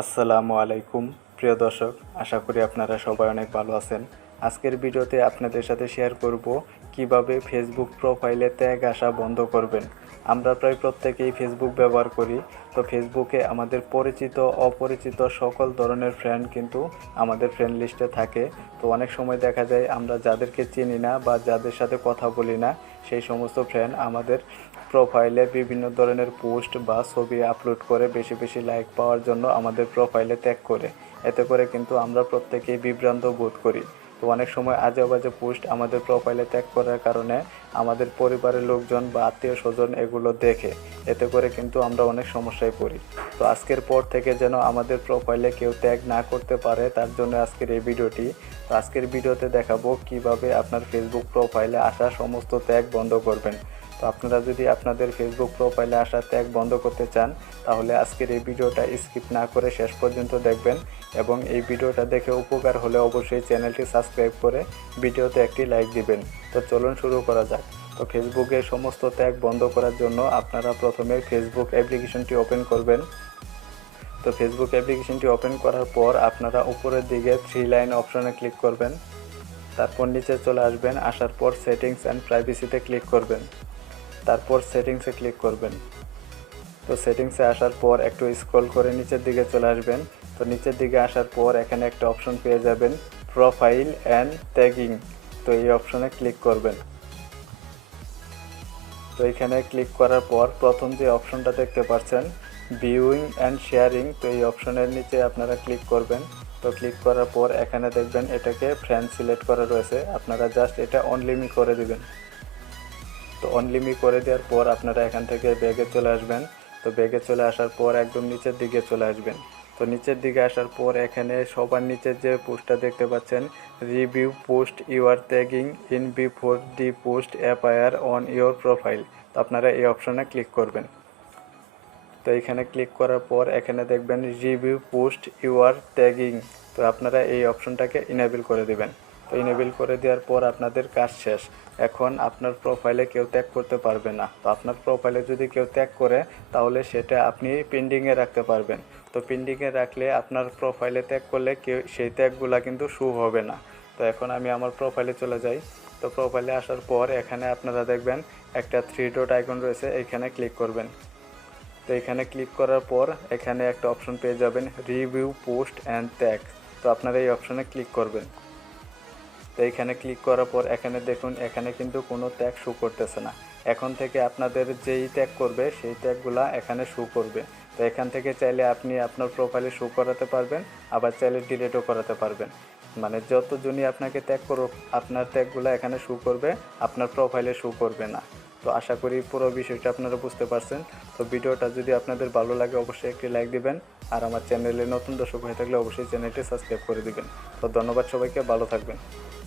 আসসালামু আলাইকুম প্রিয় দর্শক, আশা করি আপনারা সবাই অনেক ভালো আছেন। আজকের ভিডিওতে আপনাদের সাথে শেয়ার করব কিভাবে ফেসবুক প্রোফাইলে ট্যাগ আসা বন্ধ করবেন। আমরা প্রায় প্রত্যেকেই ফেসবুক ব্যবহার করি। তো ফেসবুকে আমাদের পরিচিত অপরিচিত সকল ধরনের ফ্রেন্ড কিন্তু আমাদের ফ্রেন্ড লিস্টে থাকে। তো অনেক সময় দেখা যায় আমরা যাদেরকে চিনি না বা যাদের সাথে কথা বলি না সেই সমস্ত ফ্রেন্ড আমাদের প্রোফাইলে বিভিন্ন ধরনের পোস্ট বা ছবি আপলোড করে বেশি বেশি লাইক পাওয়ার জন্য আমাদের প্রোফাইলে ট্যাগ করে। এতে করে কিন্তু আমরা প্রত্যেকেই বিভ্রান্ত বোধ করি। তো অনেক সময় আজে বাজে পোস্ট আমাদের প্রোফাইলে ট্যাগ করার কারণে আমাদের পরিবারের লোকজন বা আত্মীয় স্বজন এগুলো দেখে। এতে করে কিন্তু আমরা অনেক সমস্যায় পড়ি। তো আজকের পর থেকে যেন আমাদের প্রোফাইলে কেউ ট্যাগ না করতে পারে তার জন্য আজকের এই ভিডিওটি। তো আজকের ভিডিওতে দেখাবো কিভাবে আপনার ফেসবুক প্রোফাইলে আসা সমস্ত ট্যাগ বন্ধ করবেন। তো আপনারা যদি আপনাদের ফেসবুক প্রোফাইলে আসা ট্যাগ বন্ধ করতে চান তাহলে আজকের এই ভিডিওটা স্কিপ না করে শেষ পর্যন্ত দেখবেন এবং এই ভিডিওটা দেখে উপকার হলে অবশ্যই চ্যানেলটি সাবস্ক্রাইব করে ভিডিওতে একটি লাইক দিবেন। তো চলুন শুরু করা যাক। তো ফেসবুকে সমস্ত ট্যাগ বন্ধ করার জন্য আপনারা প্রথমে ফেসবুক অ্যাপ্লিকেশনটি ওপেন করবেন। তো ফেসবুক অ্যাপ্লিকেশনটি ওপেন করার পর আপনারা উপরের দিকে 3 লাইন অপশনে ক্লিক করবেন। তারপর নিচে চলে আসবেন, আসার পর সেটিংস অ্যান্ড প্রাইভেসিতে ক্লিক করবেন। তারপর সেটিংসে ক্লিক করবেন। তো সেটিংসে আসার পর একটু স্ক্রল করে নিচের দিকে চলে আসবেন। তো নিচের দিকে আসার পর এখানে একটা অপশন পেয়ে যাবেন, প্রোফাইল অ্যান্ড ট্যাগিং। তো এই অপশনে ক্লিক করবেন। তো এখানে ক্লিক করার পর প্রথম যে অপশনটা দেখতে পাচ্ছেন, ভিউইং অ্যান্ড শেয়ারিং, তো এই অপশনের নিচে আপনারা ক্লিক করবেন। তো ক্লিক করার পর এখানে দেখবেন এটাকে ফ্রেন্ড সিলেক্ট করা রয়েছে, আপনারা জাস্ট এটা অনলিমি করে দিবেন। তো অনলিমি করে দেওয়ার পর আপনারা এখান থেকে ব্যাগে চলে আসবেন। তো ব্যাগে চলে আসার পর একদম নিচের দিকে চলে আসবেন। তো নিচের দিকে আসার পর এখানে সবার নিচের যে পোস্টটা দেখতে পাচ্ছেন, review post your tagging in before the post appear on your profile. তো আপনারা এই অপশনে ক্লিক করবেন। তো এখানে ক্লিক করার পর এখানে দেখবেন রিভিউ পোস্ট ইউর ট্যাগিং। তো আপনারা এই অপশনটাকে ইনেবল করে দেবেন। তো ইনেবল করে দেওয়ার পর আপনাদের কাজ শেষ। এখন আপনার প্রোফাইলে কেউ ট্যাগ করতে পারবে না। তো আপনার প্রোফাইলে যদি কেউ ট্যাগ করে তাহলে সেটা আপনি পেন্ডিংয়ে রাখতে পারবেন। তো পেন্ডিংয়ে রাখলে আপনার প্রোফাইলে ট্যাগ করলে কেউ সেই ট্যাগগুলো কিন্তু শো হবে না। তো এখন আমি আমার প্রোফাইলে চলে যাই। তো প্রোফাইলে আসার পর এখানে আপনারা দেখবেন একটা 3 ডট আইকন রয়েছে, এখানে ক্লিক করবেন। তো এখানে ক্লিক করার পর এখানে একটা অপশন পেয়ে যাবেন, রিভিউ পোস্ট অ্যান্ড ট্যাগ। তো আপনারা এই অপশনে ক্লিক করবেন। তো এখানে ক্লিক করার পর এখানে দেখুন এখানে কিন্তু কোনো ট্যাগ শো করতেছে না। এখন থেকে আপনাদের যেই ট্যাগ করবে সেই ট্যাগগুলা এখানে শো করবে। তো এখান থেকে চাইলে আপনি আপনার প্রোফাইলে শো করাতে পারবেন, আবার চাইলে ডিলিটও করাতে পারবেন। মানে যতজনই আপনাকে ট্যাগ করুক আপনার ট্যাগগুলো এখানে শো করবে, আপনার প্রোফাইলে শো করবে না। তো আশা করি পুরো বিষয়টা আপনারা বুঝতে পারছেন। তো ভিডিওটা যদি আপনাদের ভালো লাগে অবশ্যই একটি লাইক দিবেন, আর আমার চ্যানেলে নতুন দর্শক হয়ে থাকলে অবশ্যই চ্যানেলটি সাবস্ক্রাইব করে দিবেন। তো ধন্যবাদ সবাইকে, ভালো থাকবেন।